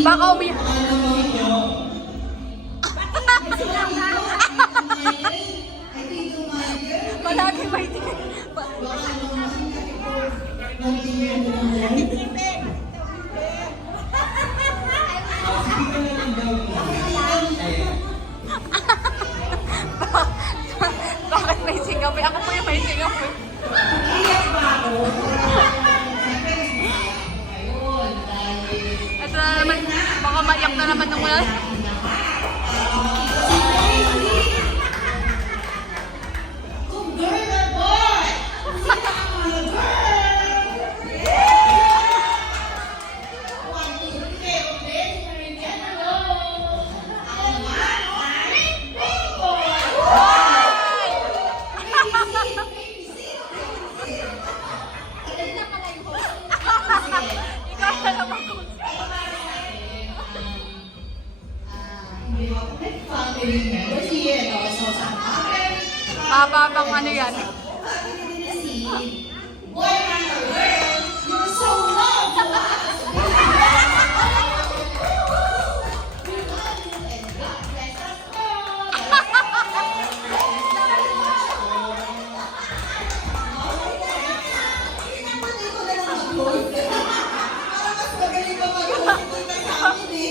Baka umiyak. Palagi may bakit may singapoy? Ako po yung may singapoy. Ito na naman, baka maiyak na naman ng wala. Mababang ano yan? Magaling pa mag-host ng kami.